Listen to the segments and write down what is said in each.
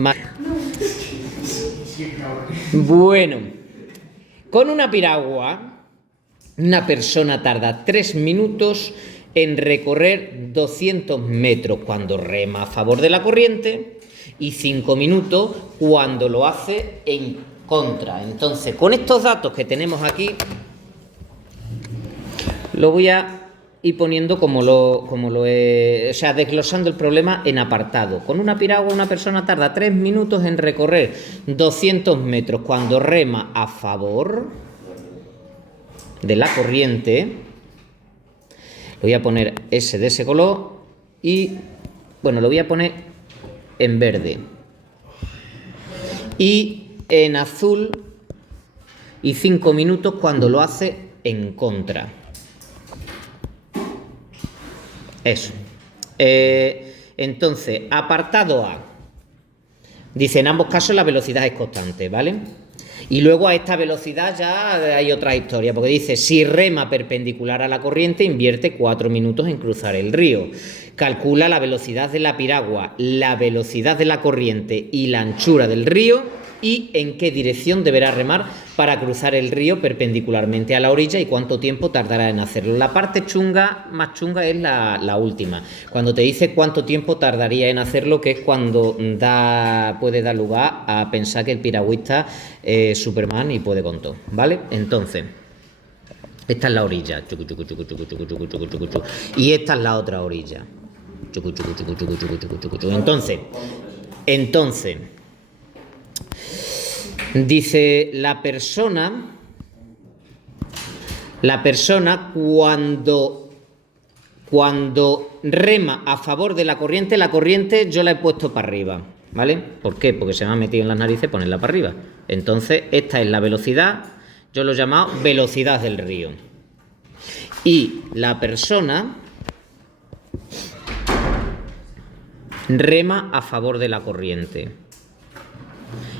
Ma- Bueno, con una piragua, una persona tarda 3 minutos en recorrer 200 metros cuando rema a favor de la corriente y 5 minutos cuando lo hace en contra. Entonces, con estos datos que tenemos aquí, lo voy a ir poniendo como lo he, o sea, desglosando el problema en apartado. Con una piragua una persona tarda 3 minutos en recorrer 200 metros cuando rema a favor de la corriente. Le voy a poner ese de ese color y, bueno, lo voy a poner en verde. Y en azul y 5 minutos cuando lo hace en contra. Eso. Entonces, apartado A. Dice, en ambos casos la velocidad es constante, ¿vale? Y luego a esta velocidad ya hay otra historia, porque dice, si rema perpendicular a la corriente, invierte 4 minutos en cruzar el río. Calcula la velocidad de la piragua, la velocidad de la corriente y la anchura del río y en qué dirección deberá remar para cruzar el río perpendicularmente a la orilla y cuánto tiempo tardará en hacerlo. La parte chunga, más chunga, es la última, cuando te dice cuánto tiempo tardaría en hacerlo, que es cuando puede dar lugar a pensar que el piragüista es Superman y puede con todo, ¿vale? Entonces, esta es la orilla, y esta es la otra orilla. Entonces, dice la persona cuando rema a favor de la corriente yo la he puesto para arriba, ¿vale? ¿Por qué? Porque se me ha metido en las narices ponerla para arriba. Entonces, esta es la velocidad, yo lo he llamado velocidad del río. Y la persona rema a favor de la corriente.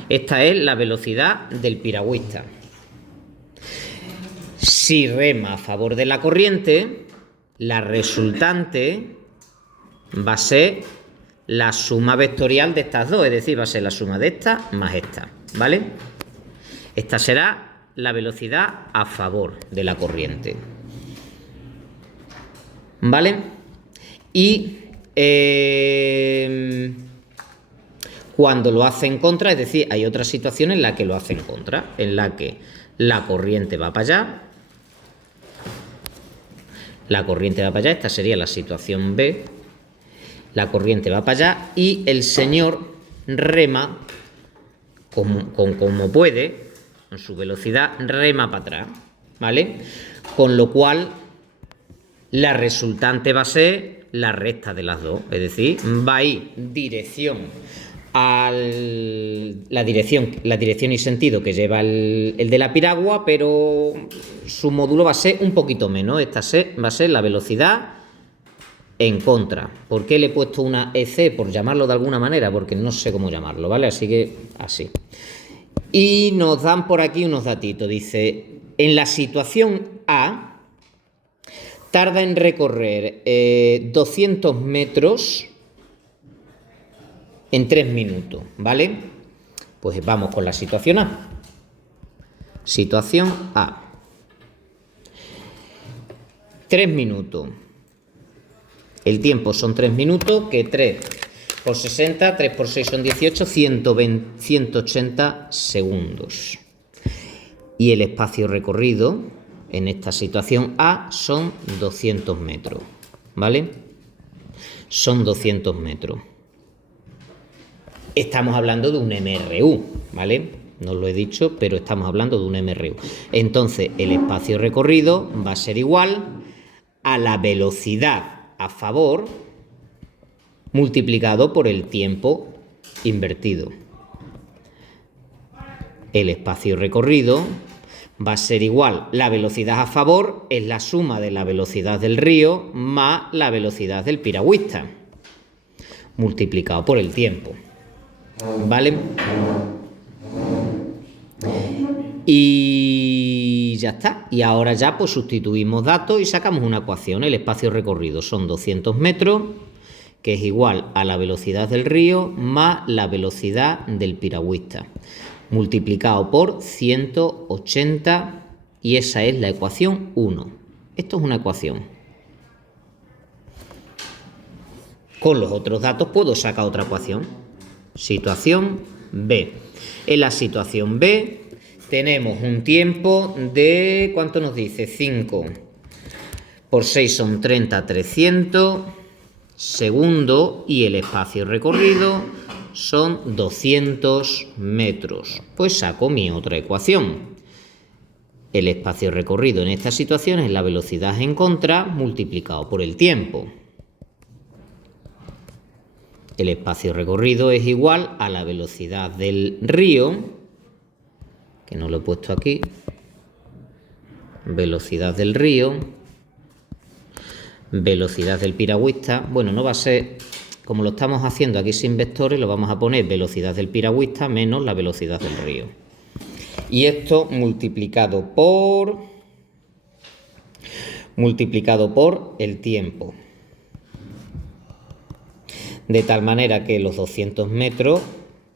Esta es la velocidad del piragüista. Si rema a favor de la corriente, la resultante va a ser la suma vectorial de estas dos, es decir, va a ser la suma de esta más esta, ¿vale? Esta será la velocidad a favor de la corriente, ¿vale? Y cuando lo hace en contra, es decir, hay otra situación en la que lo hace en contra, en la que la corriente va para allá, esta sería la situación B, la corriente va para allá y el señor rema como puede, con su velocidad, rema para atrás, ¿vale? Con lo cual, la resultante va a ser la recta de las dos, es decir, va a ir la dirección y sentido que lleva el de la piragua, pero su módulo va a ser un poquito menos. Esta va a ser la velocidad en contra. ¿Por qué le he puesto una EC? Por llamarlo de alguna manera, porque no sé cómo llamarlo, ¿vale? Así que así. Y nos dan por aquí unos datitos. Dice, en la situación A, tarda en recorrer 200 metros en 3 minutos, ¿vale? Pues vamos con la situación A. Situación A. 3 minutos. El tiempo son 3 minutos, que 3 por 60, 3 por 6 son 18, 180 segundos. Y el espacio recorrido en esta situación A son 200 metros, ¿vale? Son 200 metros. Estamos hablando de un MRU, ¿vale? No lo he dicho, pero estamos hablando de un MRU. Entonces, el espacio recorrido va a ser igual a la velocidad a favor multiplicado por el tiempo invertido. El espacio recorrido va a ser igual, la velocidad a favor es la suma de la velocidad del río más la velocidad del piragüista, multiplicado por el tiempo. ¿Vale? Y ya está. Y ahora ya pues sustituimos datos y sacamos una ecuación. El espacio recorrido son 200 metros, que es igual a la velocidad del río más la velocidad del piragüista, multiplicado por 180, y esa es la ecuación 1. Esto es una ecuación. Con los otros datos puedo sacar otra ecuación. Situación B. En la situación B tenemos un tiempo de, ¿cuánto nos dice? 5 por 6 son 30, 300 segundos, y el espacio recorrido son 200 metros. Pues saco mi otra ecuación. El espacio recorrido en esta situación es la velocidad en contra multiplicado por el tiempo. El espacio recorrido es igual a la velocidad del río, que no lo he puesto aquí, velocidad del río, velocidad del piragüista. Bueno, no va a ser, como lo estamos haciendo aquí sin vectores, lo vamos a poner velocidad del piragüista menos la velocidad del río. Y esto multiplicado por el tiempo. De tal manera que los 200 metros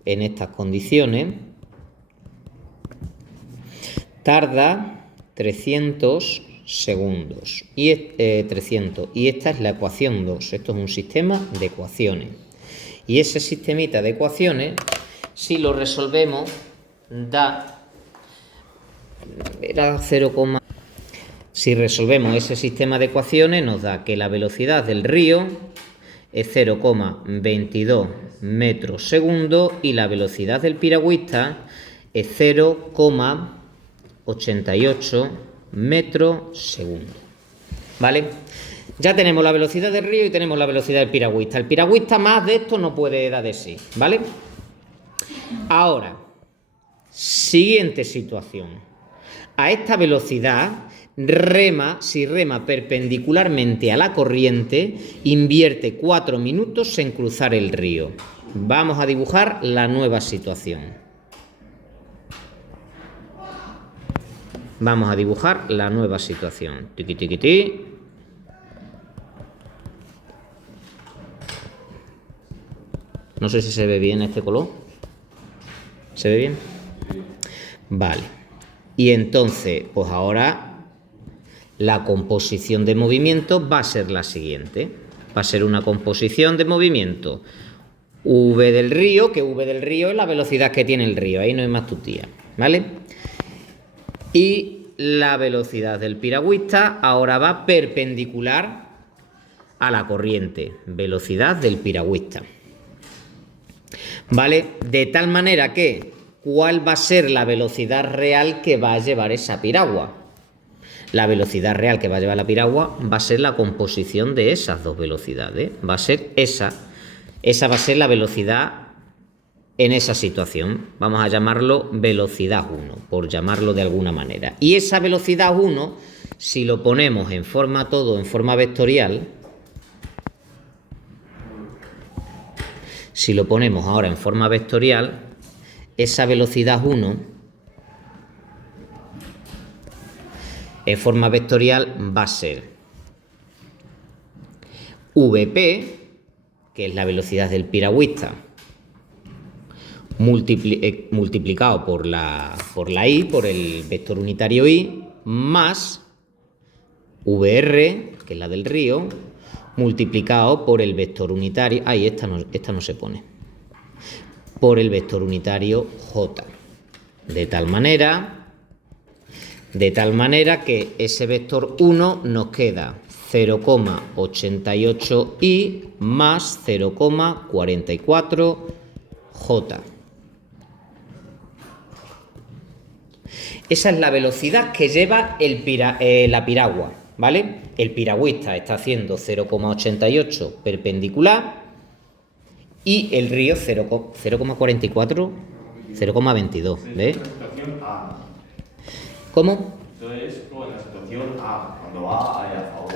en estas condiciones tarda 300 segundos. Y 300. Y esta es la ecuación 2. Esto es un sistema de ecuaciones. Y ese sistemita de ecuaciones, si lo resolvemos, era 0, si resolvemos ese sistema de ecuaciones, nos da que la velocidad del río es 0,22 metros segundo y la velocidad del piragüista es 0,88 metros segundo. ¿Vale? Ya tenemos la velocidad del río y tenemos la velocidad del piragüista. El piragüista más de esto no puede dar de sí. ¿Vale? Ahora, siguiente situación. A esta velocidad si rema perpendicularmente a la corriente, invierte 4 minutos en cruzar el río. Vamos a dibujar la nueva situación. Vamos a dibujar la nueva situación. Tiqui, tiqui, tiqui. No sé si se ve bien este color. ¿Se ve bien? Vale. Y entonces, pues ahora la composición de movimiento va a ser la siguiente. Va a ser una composición de movimiento V del río, que V del río es la velocidad que tiene el río, ahí no hay más tutía, ¿vale? Y la velocidad del piragüista ahora va perpendicular a la corriente, velocidad del piragüista, ¿vale? De tal manera que, ¿cuál va a ser la velocidad real que va a llevar esa piragua? La velocidad real que va a llevar la piragua va a ser la composición de esas dos velocidades. Va a ser esa va a ser la velocidad en esa situación. Vamos a llamarlo velocidad 1, por llamarlo de alguna manera. Y esa velocidad 1, si lo ponemos en forma vectorial, si lo ponemos ahora en forma vectorial, esa velocidad 1 en forma vectorial va a ser Vp, que es la velocidad del piragüista, multiplicado por la i, por el vector unitario i, más Vr, que es la del río, multiplicado por el vector unitario, esta no se pone, por el vector unitario j, de tal manera que ese vector 1 nos queda 0,88i más 0,44j. Esa es la velocidad que lleva la piragua, ¿vale? El piragüista está haciendo 0,88 perpendicular y el río 0,44, 0,22, ¿ves? ¿Cómo? Esto es como la situación A, cuando A hay a favor.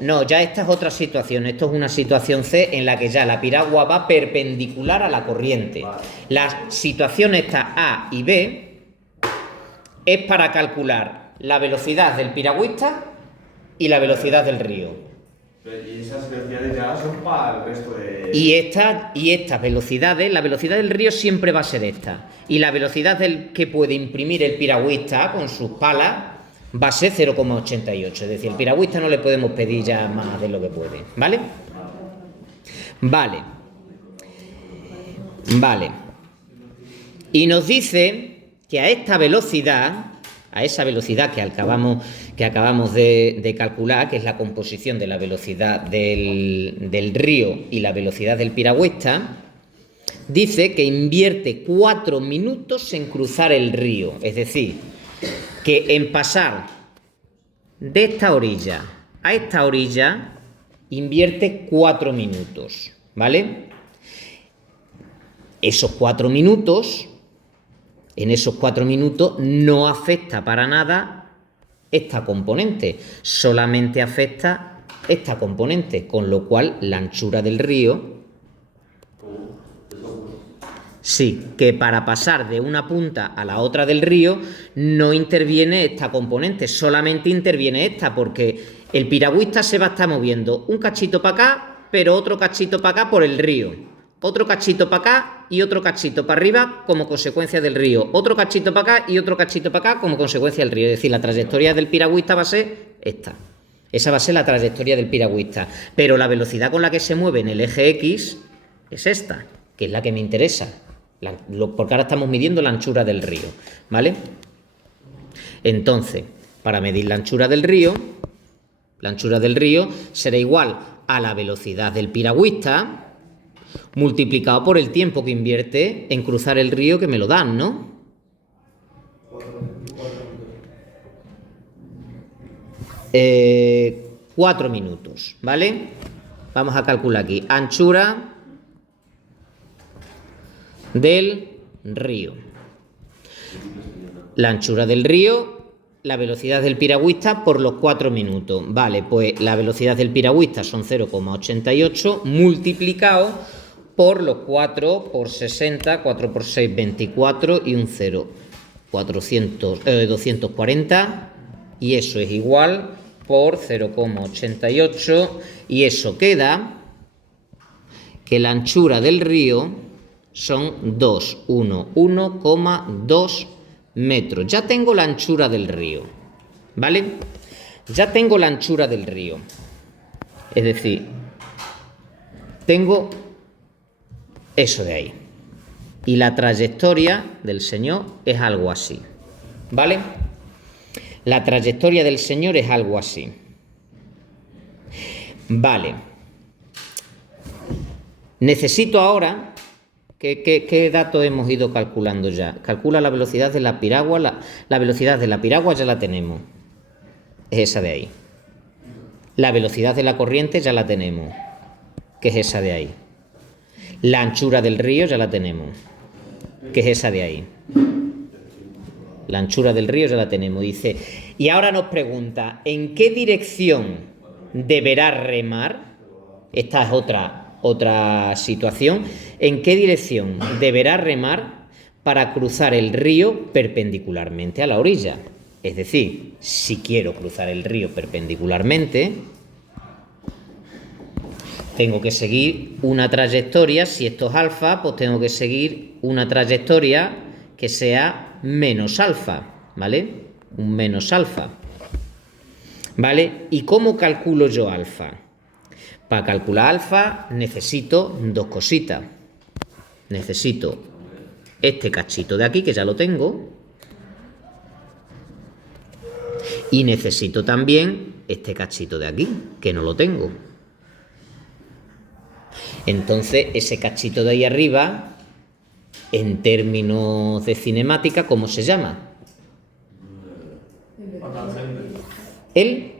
No, ya esta es otra situación. Esto es una situación C en la que ya la piragua va perpendicular a la corriente. Vale. La situación esta A y B es para calcular la velocidad del piragüista y la velocidad del río. Y esas velocidades ya son para el resto de... Y estas velocidades, la velocidad del río siempre va a ser esta. Y la velocidad que puede imprimir el piragüista con sus palas va a ser 0,88. Es decir, el piragüista no le podemos pedir ya más de lo que puede. ¿Vale? Vale. Y nos dice que a esta velocidad, a esa velocidad que acabamos de calcular, que es la composición de la velocidad del río y la velocidad del piragüista, dice que invierte 4 minutos en cruzar el río. Es decir, que en pasar de esta orilla a esta orilla invierte 4 minutos, ¿vale? En esos 4 minutos no afecta para nada esta componente, solamente afecta esta componente, con lo cual la anchura del río, sí, que para pasar de una punta a la otra del río no interviene esta componente, solamente interviene esta, porque el piragüista se va a estar moviendo un cachito para acá, pero otro cachito para acá por el río. Otro cachito para acá y otro cachito para arriba como consecuencia del río. Otro cachito para acá y otro cachito para acá como consecuencia del río. Es decir, la trayectoria del piragüista va a ser esta. Esa va a ser la trayectoria del piragüista. Pero la velocidad con la que se mueve en el eje X es esta, que es la que me interesa. Porque ahora estamos midiendo la anchura del río. ¿Vale? Entonces, para medir la anchura del río será igual a la velocidad del piragüista multiplicado por el tiempo que invierte en cruzar el río, que me lo dan, ¿no? 4 minutos, ¿vale? Vamos a calcular aquí. Anchura del río. La anchura del río, la velocidad del piragüista por los 4 minutos. Vale, pues la velocidad del piragüista son 0,88 multiplicado por los 4 por 60, 4 por 6, 24 y un 0, 240, y eso es igual por 0,88, y eso queda que la anchura del río son 1,2 metros. Ya tengo la anchura del río, ¿vale? Ya tengo la anchura del río. Es decir, tengo eso de ahí. Y la trayectoria del Señor es algo así, ¿vale? La trayectoria del Señor es algo así. Vale. Necesito ahora... ¿Qué datos hemos ido calculando ya? Calcula la velocidad de la piragua. La velocidad de la piragua ya la tenemos. Es esa de ahí. La velocidad de la corriente ya la tenemos. Que es esa de ahí. La anchura del río ya la tenemos, que es esa de ahí. La anchura del río ya la tenemos, dice. Y ahora nos pregunta, ¿en qué dirección deberá remar? Esta es otra situación. ¿En qué dirección deberá remar para cruzar el río perpendicularmente a la orilla? Es decir, si quiero cruzar el río perpendicularmente, tengo que seguir una trayectoria. Si esto es alfa, pues tengo que seguir una trayectoria que sea menos alfa, ¿vale? Un menos alfa, ¿vale? ¿Y cómo calculo yo alfa? Para calcular alfa necesito dos cositas. Necesito este cachito de aquí, que ya lo tengo, y necesito también este cachito de aquí, que no lo tengo. Entonces, ese cachito de ahí arriba, en términos de cinemática, ¿cómo se llama? El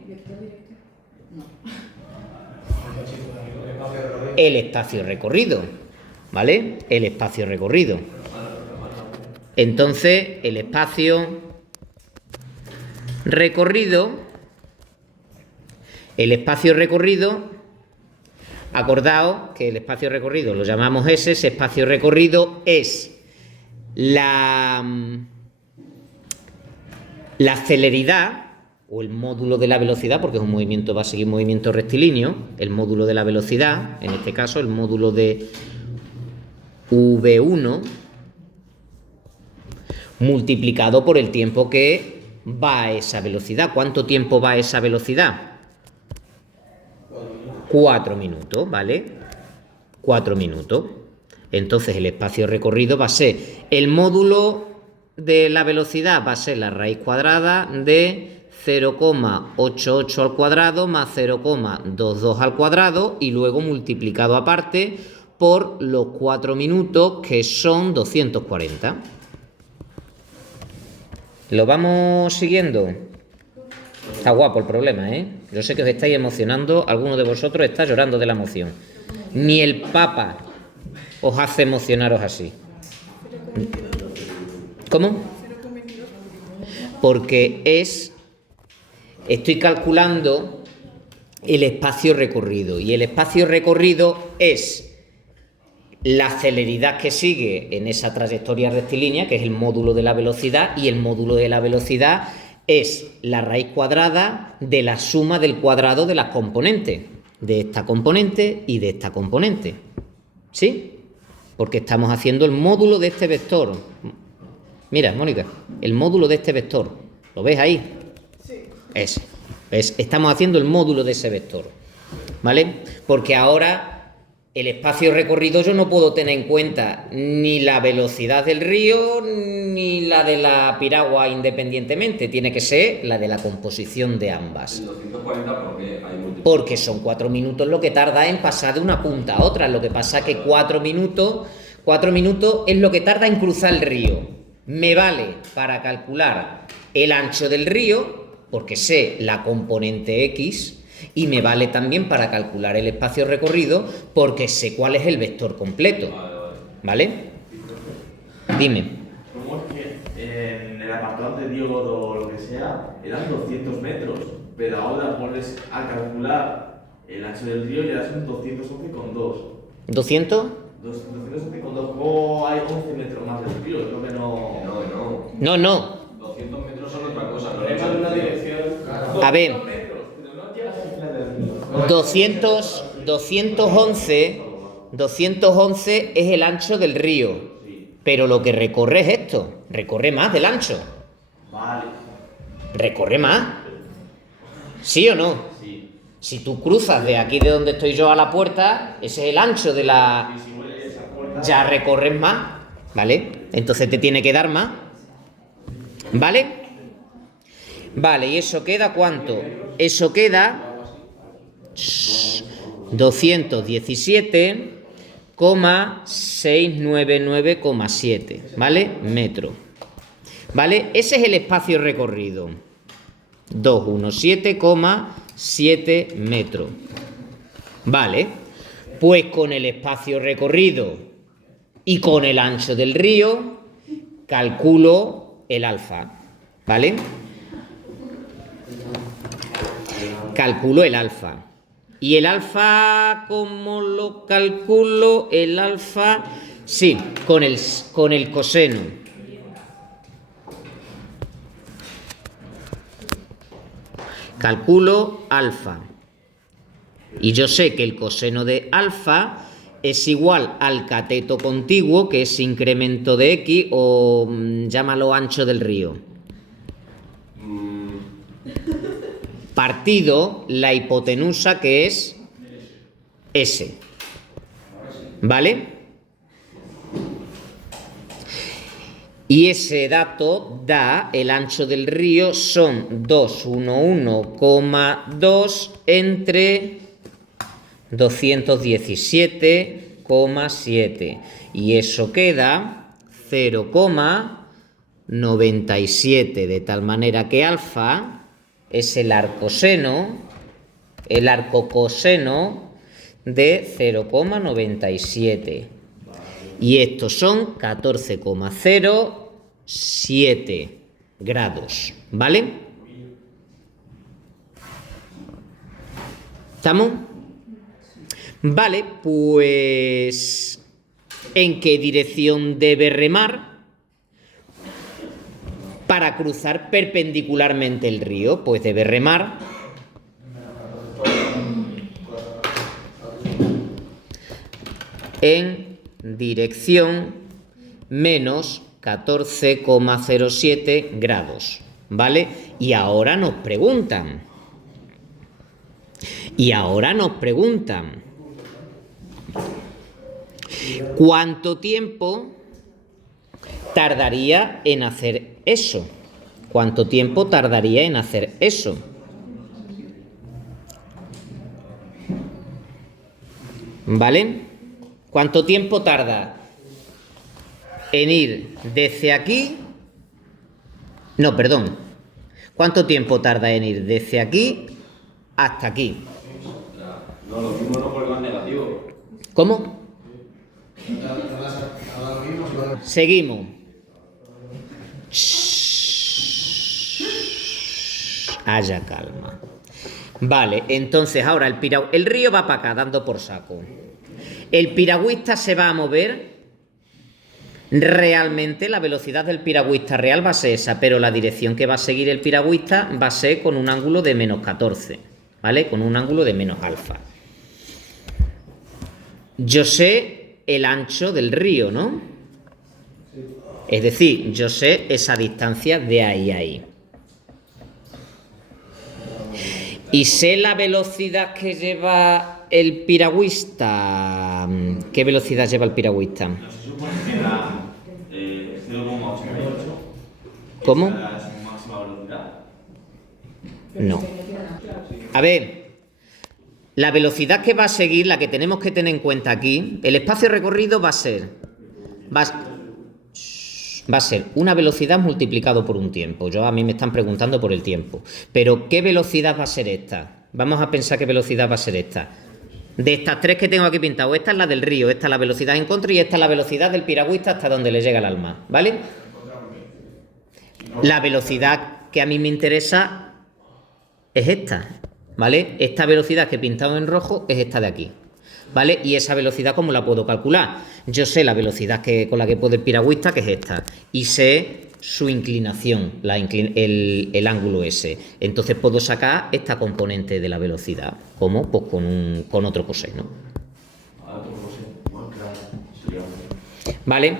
espacio recorrido, ¿vale? El espacio recorrido. Entonces, el espacio recorrido, acordaos que el espacio recorrido lo llamamos S. Ese espacio recorrido es la celeridad o el módulo de la velocidad, porque es un movimiento, va a seguir un movimiento rectilíneo, el módulo de la velocidad, en este caso el módulo de V1, multiplicado por el tiempo que va a esa velocidad. ¿Cuánto tiempo va a esa velocidad? 4 minutos, ¿vale? 4 minutos. Entonces el espacio recorrido va a ser, el módulo de la velocidad va a ser la raíz cuadrada de 0,88 al cuadrado más 0,22 al cuadrado y luego multiplicado aparte por los 4 minutos, que son 240. ¿Lo vamos siguiendo? Está guapo el problema, ¿eh? Yo sé que os estáis emocionando, alguno de vosotros está llorando de la emoción. Ni el Papa os hace emocionaros así. ¿Cómo? Porque estoy calculando el espacio recorrido, y el espacio recorrido es la celeridad que sigue en esa trayectoria rectilínea, que es el módulo de la velocidad, y el módulo de la velocidad es la raíz cuadrada de la suma del cuadrado de las componentes, de esta componente y de esta componente. ¿Sí? Porque estamos haciendo el módulo de este vector. Mira, Mónica, el módulo de este vector. ¿Lo ves ahí? Sí. Ese. Estamos haciendo el módulo de ese vector. ¿Vale? Porque ahora el espacio recorrido yo no puedo tener en cuenta ni la velocidad del río ni la de la piragua independientemente. Tiene que ser la de la composición de ambas. El 240 porque hay múltiples. Porque son 4 minutos lo que tarda en pasar de una punta a otra. Lo que pasa es que 4 minutos es lo que tarda en cruzar el río. Me vale para calcular el ancho del río, porque sé la componente X, y me vale también para calcular el espacio recorrido, porque sé cuál es el vector completo. ¿Vale? Dime. ¿Cómo es que en el apartado anterior o lo que sea eran 200 metros, pero ahora pones a calcular el ancho del río y ya son 211,2? ¿200? 211,2. ¿Cómo hay 11 metros más del río? Es lo que no... No. 200 metros son otra cosa. Pero es más de una dirección. A ver. 200 metros, pero no llegas al final del río. 211 es el ancho del río, pero lo que recorre es esto, recorre más del ancho. Vale. ¿Recorre más? ¿Sí o no? Sí. Si tú cruzas de aquí de donde estoy yo a la puerta, ese es el ancho de la... Y si huele esa puerta... Ya recorres más, ¿vale? Entonces te tiene que dar más, ¿vale? Vale, ¿y eso queda cuánto? Eso queda 217,699,7, ¿vale? Metro. ¿Vale? Ese es el espacio recorrido. 217,7 metros. Vale. Pues con el espacio recorrido y con el ancho del río, calculo el alfa. ¿Vale? Calculo el alfa. ¿Y el alfa cómo lo calculo? El alfa, sí, con el coseno. Calculo alfa. Y yo sé que el coseno de alfa es igual al cateto contiguo, que es incremento de x, o llámalo ancho del río. Partido la hipotenusa, que es S. ¿Vale? Y ese dato da el ancho del río, son 211,2 entre 217,7. Y eso queda 0,97, de tal manera que alfa es el arcoseno de 0,97. Y estos son 14,07 grados, ¿vale? ¿Estamos? Vale, pues ¿en qué dirección debe remar? Para cruzar perpendicularmente el río, pues debe remar en dirección menos 14,07 grados, ¿vale? Y ahora nos preguntan, ¿cuánto tiempo tardaría en hacer eso? ¿Cuánto tiempo tardaría en hacer eso? ¿Vale? ¿Cuánto tiempo tarda en ir desde aquí? No, perdón. ¿Cuánto tiempo tarda en ir desde aquí hasta aquí? No, lo mismo no porque van negativo. ¿Cómo? Seguimos. Haya calma. Vale, entonces ahora el río va para acá dando por saco. El piragüista se va a mover. Realmente la velocidad del piragüista real va a ser esa, pero la dirección que va a seguir el piragüista va a ser con un ángulo de menos 14, ¿vale? Con un ángulo de menos alfa. Yo sé el ancho del río, ¿no? Es decir, yo sé esa distancia de ahí a ahí. Y sé la velocidad que lleva el piragüista. ¿Qué velocidad lleva el piragüista? No se supone que era 0,88. ¿Cómo? ¿Esa era su máxima velocidad? No. A ver, la velocidad que va a seguir, la que tenemos que tener en cuenta aquí, el espacio recorrido va a ser una velocidad multiplicado por un tiempo. A mí me están preguntando por el tiempo. Pero ¿qué velocidad va a ser esta? Vamos a pensar qué velocidad va a ser esta. De estas tres que tengo aquí pintado, esta es la del río, esta es la velocidad en contra y esta es la velocidad del piragüista hasta donde le llega el alma, ¿vale? La velocidad que a mí me interesa es esta, ¿vale? Esta velocidad que he pintado en rojo es esta de aquí, ¿vale? Y esa velocidad, ¿cómo la puedo calcular? Yo sé la velocidad con la que puede el piragüista, que es esta, y sé su inclinación, el ángulo ese. Entonces puedo sacar esta componente de la velocidad. ¿Cómo? Pues con otro coseno. ¿Vale?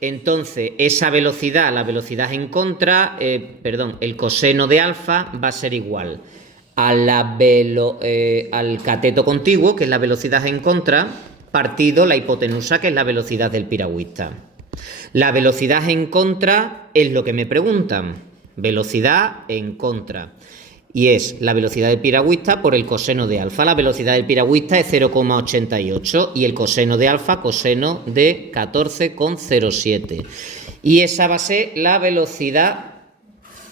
Entonces, esa velocidad, la velocidad en contra, el coseno de alfa va a ser igual al cateto contiguo, que es la velocidad en contra, partido la hipotenusa, que es la velocidad del piragüista. La velocidad en contra es lo que me preguntan. Velocidad en contra. Y es la velocidad del piragüista por el coseno de alfa. La velocidad del piragüista es 0,88 y el coseno de alfa, coseno de 14,07. Y esa va a ser la velocidad,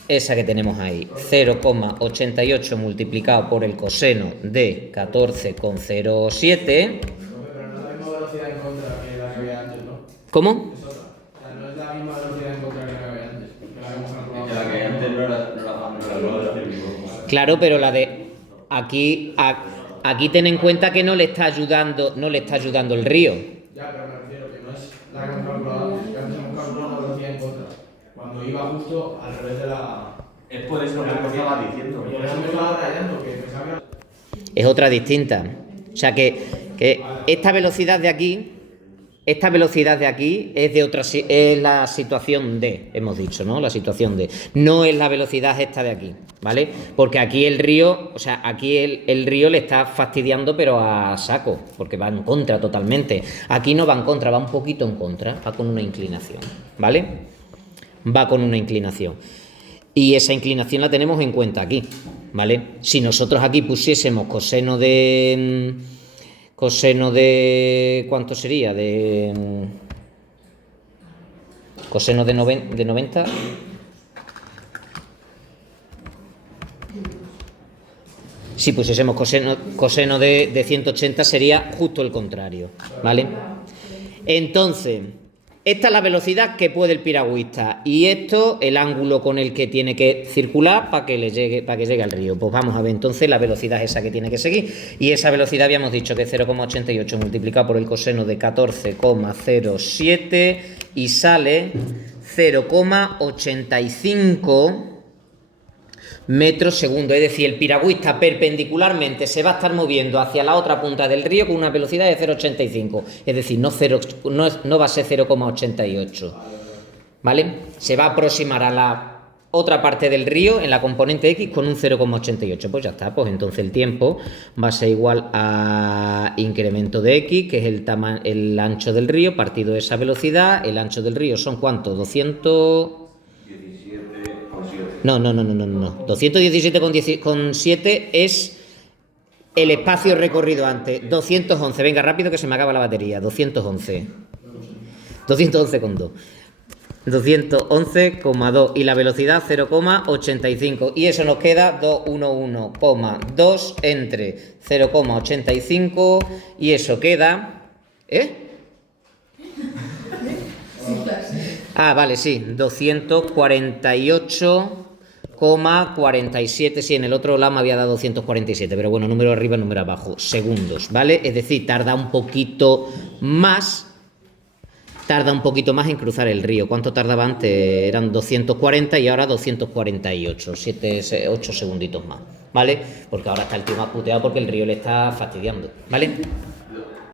esa que tenemos ahí, 0,88 multiplicado por el coseno de 14,07. Pero no es la misma velocidad en contra que la que había antes, ¿no? ¿Cómo? Es otra. O sea, no es la misma velocidad en contra que la que había antes. Que la habíamos calculado. Que la que antes no era Claro, pero la de aquí ten en cuenta que no le está ayudando el río. Ya, pero me refiero que no es la que hemos calculado antes, que antes hemos calculado la velocidad en contra. Cuando iba justo al revés de la. Es por eso lo que estaba diciendo. Por eso me estaba rayando, que pensaba que. Es otra distinta. O sea que esta velocidad de aquí es de otra, es la situación D, hemos dicho, ¿no? La situación D. No es la velocidad esta de aquí, ¿vale? Porque aquí el río, o sea, aquí el río le está fastidiando, pero a saco, porque va en contra totalmente. Aquí no va en contra, va un poquito en contra, va con una inclinación, ¿vale? Va con una inclinación. Y esa inclinación la tenemos en cuenta aquí, ¿vale? Si nosotros aquí pusiésemos coseno de ¿cuánto sería? Coseno de 90. Si pusiésemos coseno de 180 sería justo el contrario, ¿vale? Entonces, esta es la velocidad que puede el piragüista y esto el ángulo con el que tiene que circular para que llegue al río. Pues vamos a ver entonces la velocidad esa que tiene que seguir y esa velocidad habíamos dicho que es 0,88 multiplicado por el coseno de 14,07 y sale 0,85 metros segundo. Es decir, el piragüista perpendicularmente se va a estar moviendo hacia la otra punta del río con una velocidad de 0,85. Es decir, no va a ser 0,88. ¿Vale? Se va a aproximar a la otra parte del río en la componente X con un 0,88. Pues ya está, pues entonces el tiempo va a ser igual a incremento de X, que es el ancho del río, partido de esa velocidad. El ancho del río son ¿cuánto? 17,7. No. 217,7 es el espacio recorrido antes. 211, venga rápido que se me acaba la batería. 211. 211,2. 211,2 y la velocidad 0,85 y eso nos queda 211,2 entre 0,85 y eso queda vale, sí, 248,47. Sí, en el otro lado me había dado 247, pero bueno, número arriba, número abajo, segundos, ¿vale? Es decir, tarda un poquito más en cruzar el río. ¿Cuánto tardaba antes? Eran 240 y ahora 248, 8 segunditos más, ¿vale? Porque ahora está el tío más puteado porque el río le está fastidiando, ¿vale?